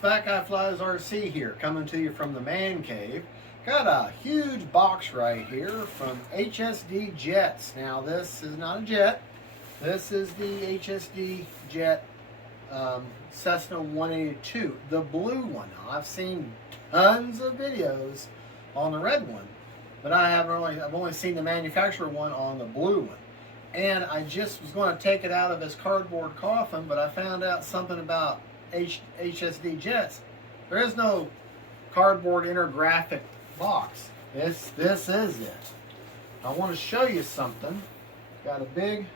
Fat Guy Flies RC here, coming to you from the man cave. Got a huge box right here from HSD Jets. Now this is not a jet. This is the HSD Jet Cessna 182, the blue one. Now, I've seen tons of videos on the red one, but I've only seen the manufacturer one on the blue one. And I just was going to take it out of this cardboard coffin, but I found out something about HSD Jets. There is no cardboard intergraphic box. This is it. I want to show you something. Got a big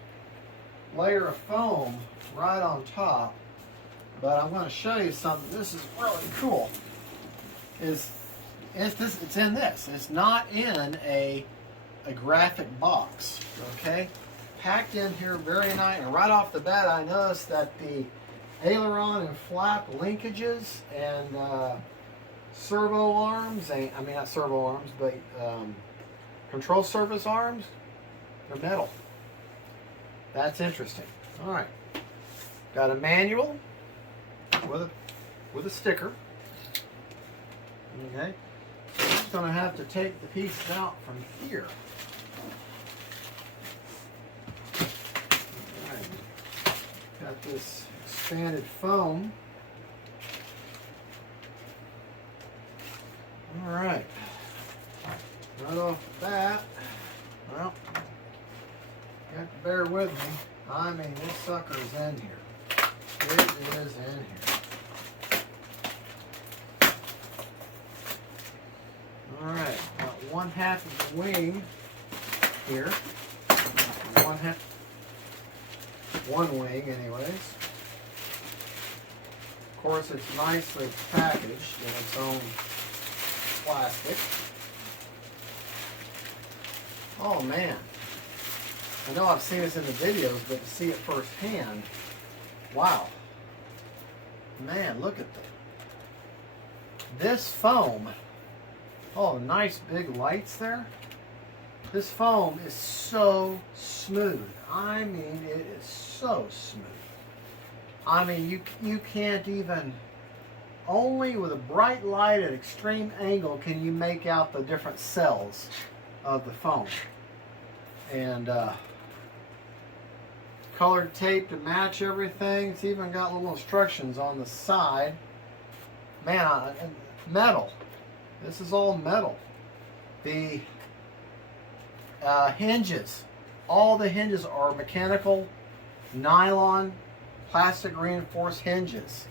layer of foam right on top, but I'm going to show you something. This is really cool. It's in this. It's not in a graphic box. Okay, packed in here very nice. And right off the bat, I noticed that the aileron and flap linkages and servo arms, I mean not servo arms, but control surface arms, they're metal. That's interesting. All right, got a manual with a sticker. Okay, so I'm just going to have to take the pieces out from here. All right. Got this expanded foam. All right, right off the bat, well, you have to bear with me. I mean, this sucker is in here. It is in here. All right, got one half of the wing here. One wing, anyways. Of course, it's nicely packaged in its own plastic. Oh man, I know I've seen this in the videos, but to see it firsthand, wow. Man, look at this foam. Oh, nice big lights there. This foam is so smooth. I mean, it is so smooth. I mean, you can't even, only with a bright light at extreme angle can you make out the different cells of the foam. And colored tape to match everything. It's even got little instructions on the side. Man, metal. This is all metal. The hinges, all the hinges are mechanical nylon plastic reinforced hinges.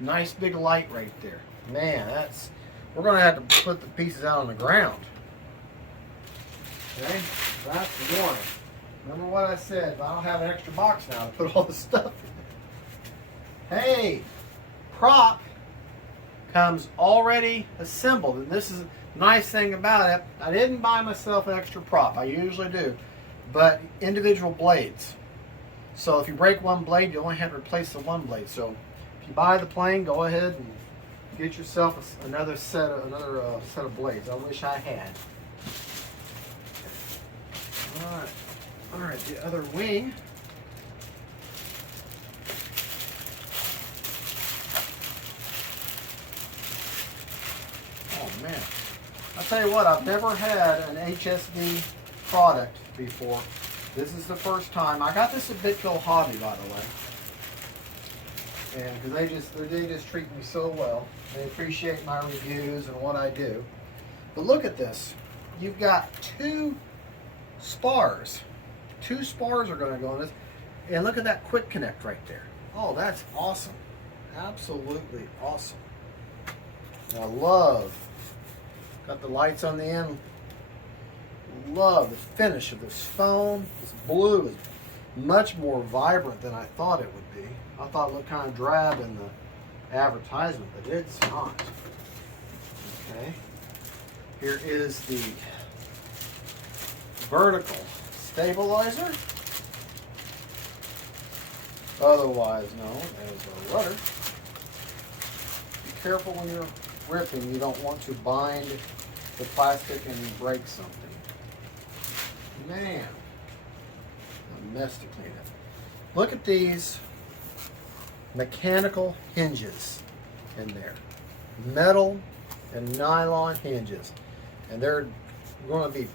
Nice big light right there. Man, we're going to have to put the pieces out on the ground. Okay, that's one. Remember what I said, I don't have an extra box now to put all the stuff in. Hey, prop comes already assembled, and this is a nice thing about it. I didn't buy myself an extra prop. I usually do, but individual blades. So if you break one blade, you only have to replace the one blade. So if you buy the plane, go ahead and get yourself another set of blades. I wish I had. All right, the other wing. Oh man, I'll tell you what, I've never had an HSD product before. This is the first time. I got this at Bitgo Hobby, by the way. And because they just treat me so well. They appreciate my reviews and what I do. But look at this. You've got two spars. Two spars are going to go in this. And look at that quick connect right there. Oh, that's awesome. Absolutely awesome. I love, got the lights on the end. Love the finish of this foam. This blue is much more vibrant than I thought it would be. I thought it looked kind of drab in the advertisement, but it's not. Okay. Here is the vertical stabilizer, otherwise known as a rudder. Be careful when you're ripping. You don't want to bind the plastic and break something. Man, a mess to clean up. Look at these mechanical hinges. in there. Metal and nylon hinges. And they're going to be,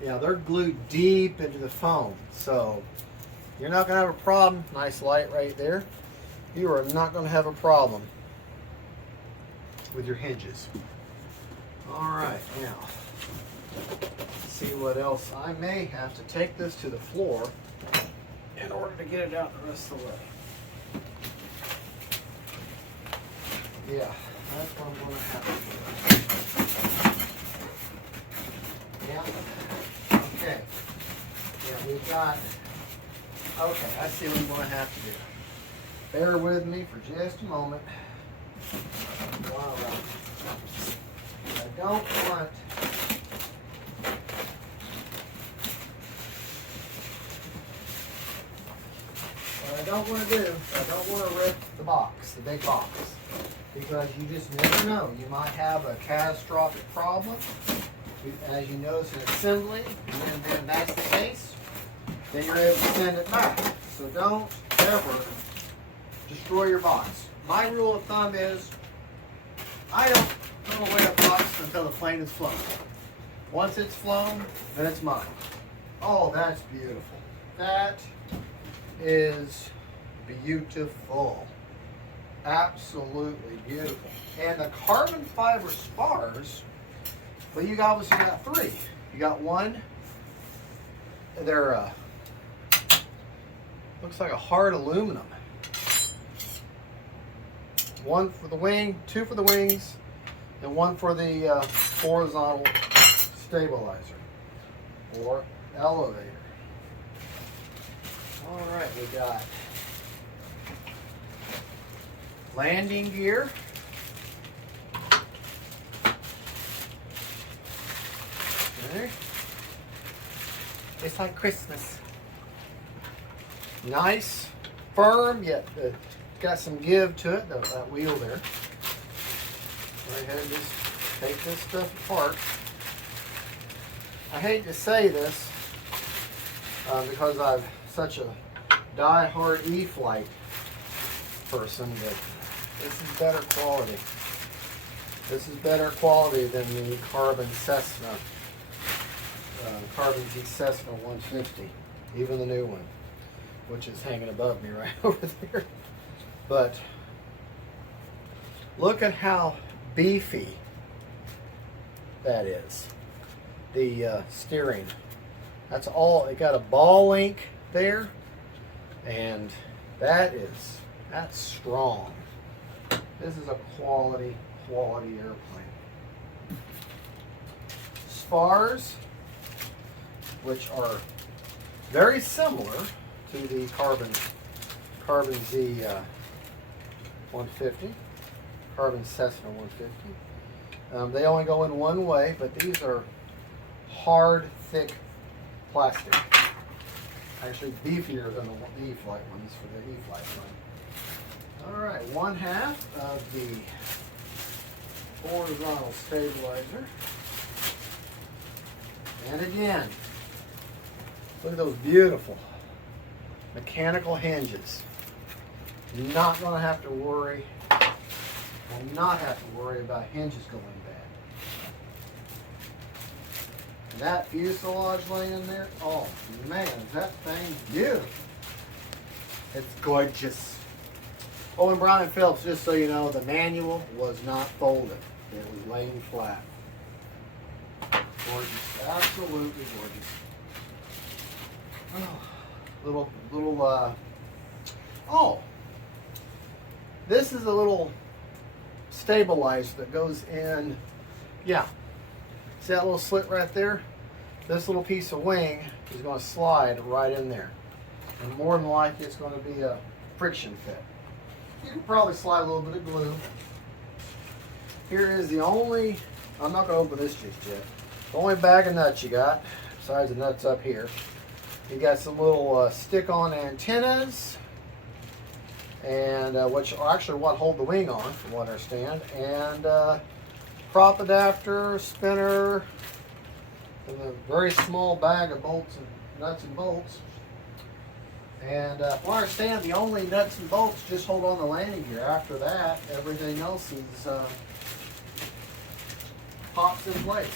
they're glued deep into the foam. So you're not going to have a problem. Nice light right there. You are not going to have a problem with your hinges. All right, now, let's see what else. I may have to take this to the floor in order to get it out the rest of the way. Yeah, that's what I'm going to have to do. Yeah, okay. Yeah, we've got, okay, I see what I'm going to have to do. Bear with me for just a moment. All right. I don't want what I don't want to do, I don't want to rip the box, the big box, because you just never know. You might have a catastrophic problem, as you notice in assembly, and then that's the case, then you're able to send it back. So don't ever destroy your box. My rule of thumb is I don't throw away a box until the plane is flown. Once it's flown, then it's mine. Oh, that's beautiful. That is beautiful. Absolutely beautiful. And the carbon fiber spars, well, you obviously got three. You got one, they're looks like a hard aluminum. One for the wing, two for the wings, and one for the horizontal stabilizer or elevator. All right, we got landing gear. Okay. It's like Christmas. Nice, firm, yet got some give to it, that wheel there. Go ahead and just take this stuff apart. I hate to say this because I'm such a die-hard e-flite person, but this is better quality. This is better quality than the Carbon Cessna, Carbon Z Cessna 150, even the new one, which is hanging above me right over there. But look at how beefy that is. The steering. That's all. It got a ball link there, and that's strong. This is a quality airplane. Spars, which are very similar to the Carbon Z 150, Carbon Cessna 150. They only go in one way, but these are hard, thick plastic. Actually beefier than the e-flite ones for the e-flite one. All right, 1/2 of the horizontal stabilizer. And again, look at those beautiful mechanical hinges. Not going to have to worry. Will not have to worry about hinges going bad. And that fuselage laying in there, oh man, that thing beautiful. It's gorgeous. Oh, and Brown and Phelps, just so you know, the manual was not folded. It was laying flat. Gorgeous, absolutely gorgeous. Oh, oh, this is a little stabilizer that goes in. Yeah, see that little slit right there? This little piece of wing is going to slide right in there, and more than likely it's going to be a friction fit. You can probably slide a little bit of glue. Here is the only, I'm not going to open this just yet, the only bag of nuts you got, besides the nuts up here. You got some little stick-on antennas, and which are actually what hold the wing on, from what I understand, and prop adapter, spinner, and a very small bag of bolts and nuts and bolts. And from what I understand, the only nuts and bolts just hold on the landing gear. After that, everything else is pops in place.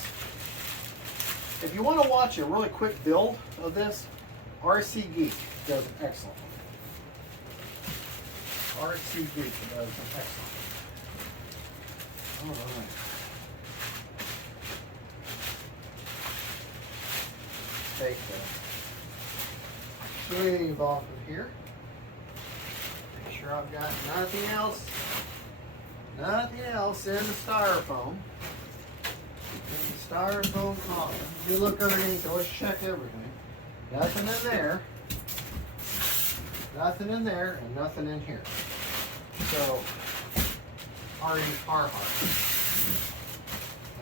If you want to watch a really quick build of this, RC Geek does an excellent one. RC Geek does an excellent one. All right. Take the sleeve off of here. Make sure I've got nothing else in the styrofoam. In the styrofoam column. You look underneath, always check everything. Nothing in there. Nothing in there, and nothing in here. So, R.E. Carhartt.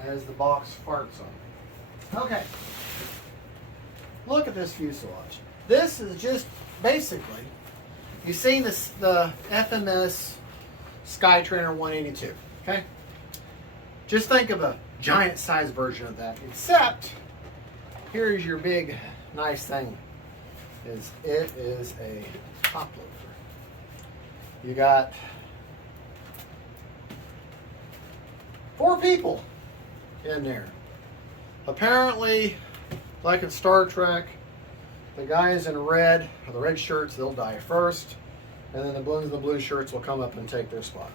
As the box farts on. Okay. Look at this fuselage. This is just basically, you've seen this, the FMS Skytrainer 182. Okay? Just think of a giant size version of that, except here's your big nice thing. It is a top loader. You got 4 people in there. Apparently, like in Star Trek, the guys in red, or the red shirts, they'll die first, and then the ones in the blue shirts will come up and take their spot.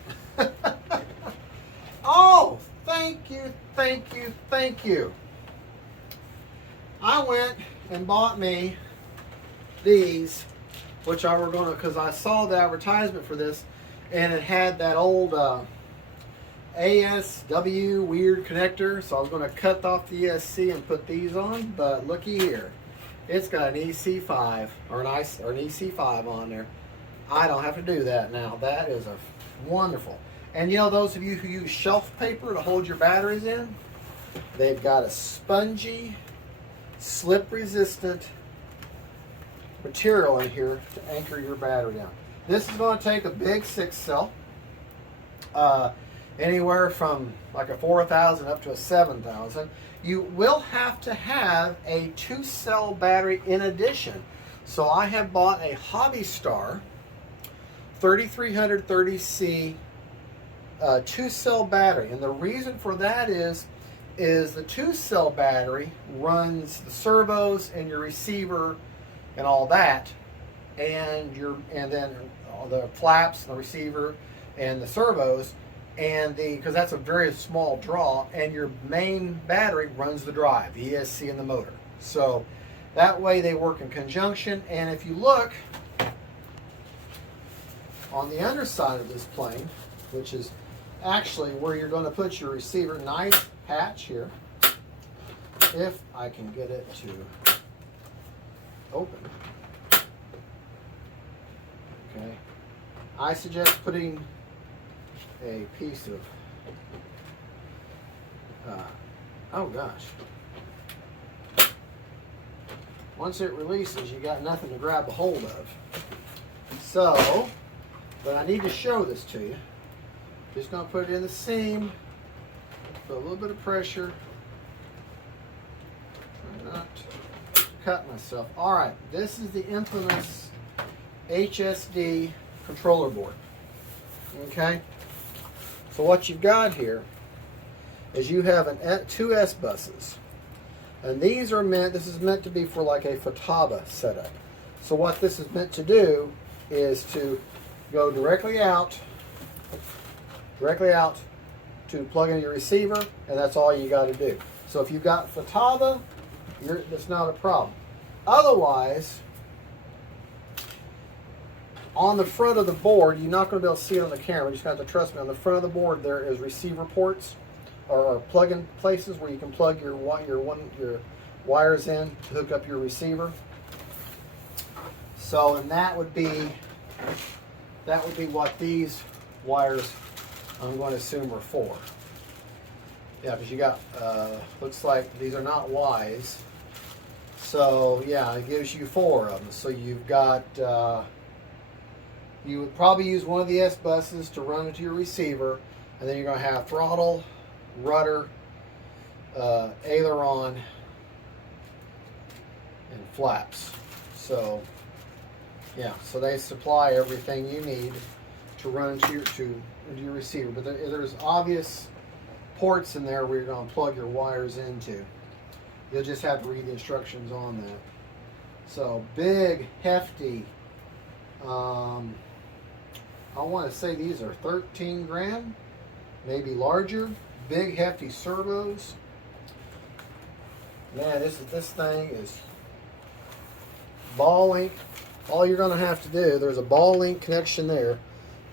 Oh, thank you, thank you, thank you. I went and bought me these, which I were going to, because I saw the advertisement for this, and it had that old ASW weird connector, so I was going to cut off the ESC and put these on, but looky here. It's got an EC5, or an EC5 on there. I don't have to do that now. That is a wonderful. And you know, those of you who use shelf paper to hold your batteries in, they've got a spongy, slip-resistant material in here to anchor your battery down. This is going to take a big 6-cell, anywhere from like a 4,000 up to a 7,000. You will have to have a 2-cell battery in addition. So I have bought a Hobby Star 3330C 2-cell battery, and the reason for that is the 2-cell battery runs the servos and your receiver and all that, and then all the flaps and the receiver and the servos, and because that's a very small draw, and your main battery runs the drive, the ESC and the motor. So that way they work in conjunction. And if you look on the underside of this plane, which is actually where you're going to put your receiver, nice hatch here, if I can get it to open. Okay, I suggest putting a piece of oh gosh, once it releases, you got nothing to grab a hold of. So, but I need to show this to you. Just going to put it in the seam, put a little bit of pressure, try not to cut myself. All right, this is the infamous HSD controller board. Okay, so what you've got here is you have two S buses, and these are meant, this is meant to be for like a Futaba setup. So what this is meant to do is to go directly out to plug in your receiver, and that's all you got to do. So if you've got Futaba, that's not a problem. Otherwise, on the front of the board, you're not going to be able to see it on the camera. You just have to trust me. On the front of the board, there is receiver ports or plug-in places where you can plug your wires in to hook up your receiver. So, and that would be what these wires, I'm going to assume, are for. Yeah, because you got, looks like these are not Ys. So, yeah, it gives you 4 of them. So you've got, you would probably use one of the S buses to run into your receiver, and then you're going to have throttle, rudder, aileron, and flaps. So Yeah, so they supply everything you need to run into your receiver. But there's obvious ports in there where you're going to plug your wires into. You'll just have to read the instructions on that. So big, hefty. I want to say these are 13 gram, maybe larger. Big, hefty servos. Man, this thing is ball link. All you're going to have to do, there's a ball link connection there.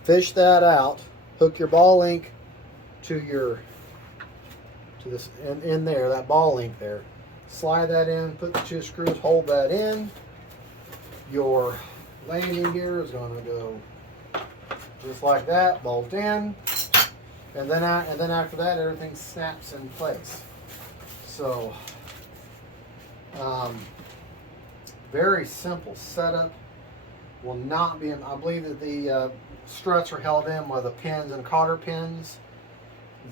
Fish that out. Hook your ball link to this in there, that ball link there. Slide that in, put the 2 screws, hold that in. Your landing gear is going to go just like that, bolt in, and then after that, everything snaps in place. So, very simple setup. Will not be. I believe that the struts are held in with the pins and cotter pins,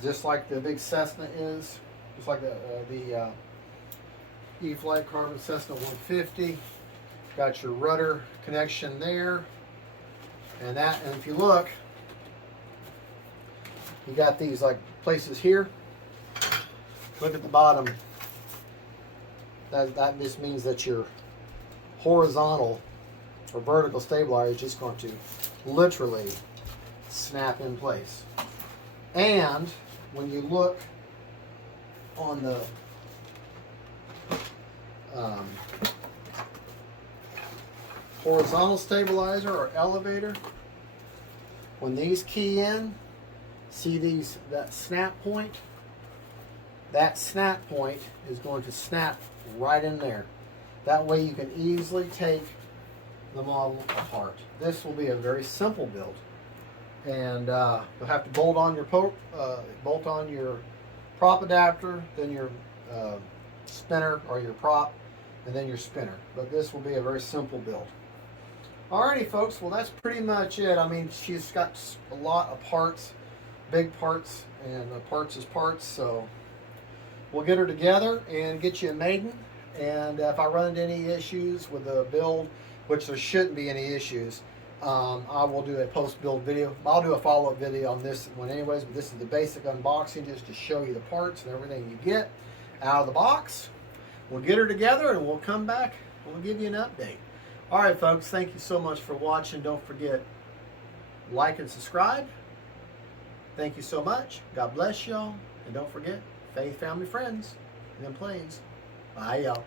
just like the big Cessna is, just like the e-flite carbon Cessna 150. Got your rudder connection there, and if you look, you got these like places here. Look at the bottom. That just means that your horizontal or vertical stabilizer is just going to literally snap in place. And when you look on the horizontal stabilizer or elevator, when these key in, see that snap point? That snap point is going to snap right in there. That way you can easily take the model apart. This will be a very simple build, and you'll have to bolt on your prop adapter, then your spinner or your prop, and then your spinner. But this will be a very simple build. Alrighty, folks. Well, that's pretty much it. I mean, she's got a lot of parts, big parts, and parts is parts. So we'll get her together and get you a maiden. And if I run into any issues with the build, which there shouldn't be any issues, I will do a post-build video. I'll do a follow-up video on this one anyways, but this is the basic unboxing just to show you the parts and everything you get out of the box. We'll get her together and we'll come back and we'll give you an update. All right, folks, thank you so much for watching. Don't forget, like and subscribe. Thank you so much. God bless y'all. And don't forget, faith, family, friends, and then planes. Bye, y'all.